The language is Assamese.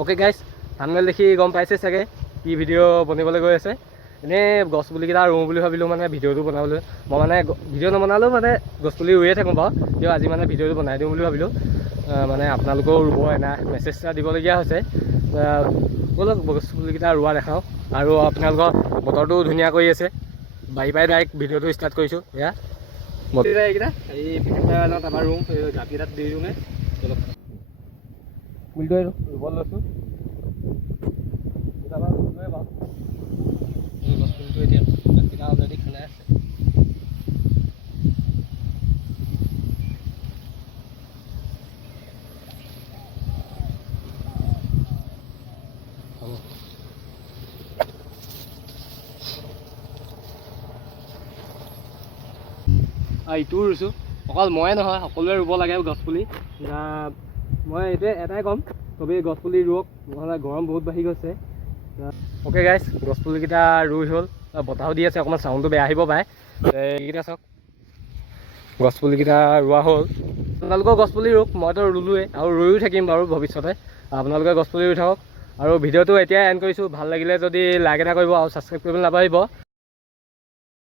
ওকে গাইজ, থাম্বনেল দেখি গম পাইছে চাগে কি ভিডিঅ' বনিবলৈ গৈ আছে। এনেই গছ পুলিকেইটা ৰুওঁ বুলি ভাবিলোঁ মানে ভিডিঅ'টো বনাবলৈ। মই মানে ভিডিঅ' নবনালেও মানে গছ পুলি ৰুয়ে থাকোঁ বাৰু, কিয় আজি মানে ভিডিঅ'টো বনাই দিওঁ বুলি ভাবিলোঁ। মানে আপোনালোকেও ৰুব এনা মেছেজ এটা দিবলগীয়া হৈছে। ব'লক গছ পুলিকেইটা ৰোৱা দেখাওঁ। আৰু আপোনালোকৰ বতৰটো ধুনীয়া কৰি আছে, বাৰী পৰাই ডাইৰেক্ট ভিডিঅ'টো ষ্টাৰ্ট কৰিছোঁ। এয়া এইকেইটা এই পিকআপ আমাৰ ৰুম গাঁতকেইটাত দি দিওঁনে অলপ পুলিটো ৰুব লৈছোঁ। বাৰু গছ পুলিটো এতিয়া গাঁতকেইটা অলৰেডি খানাই আছে। ইটোও ৰুইছোঁ, অকল ময়ে নহয় সকলোৱে ৰুব লাগে গছপুলি। মই এইটোৱে এটাই ক'ম, চবেই গছপুলি ৰুৱক, নহ'লে গৰম বহুত বাঢ়ি গৈছে। অ'কে গাইজ, গছপুলিকেইটা ৰুই হ'ল, বতাহো দি আছে, অকণমান চাউণ্ডটো বেয়া আহিব পাৰে। এইকেইটা চাওক, গছপুলিকেইটা ৰোৱা হ'ল। আপোনালোকেও গছপুলি ৰুওক, মইতো ৰুলোৱেই আৰু ৰুইও থাকিম বাৰু ভৱিষ্যতে। আপোনালোকে গছপুলি ৰুই থাকক। আৰু ভিডিঅ'টো এতিয়াই এণ্ড কৰিছোঁ। ভাল লাগিলে যদি লাইক এটা কৰিব আৰু ছাবস্ক্ৰাইব কৰিবলৈ নাপাহৰিব।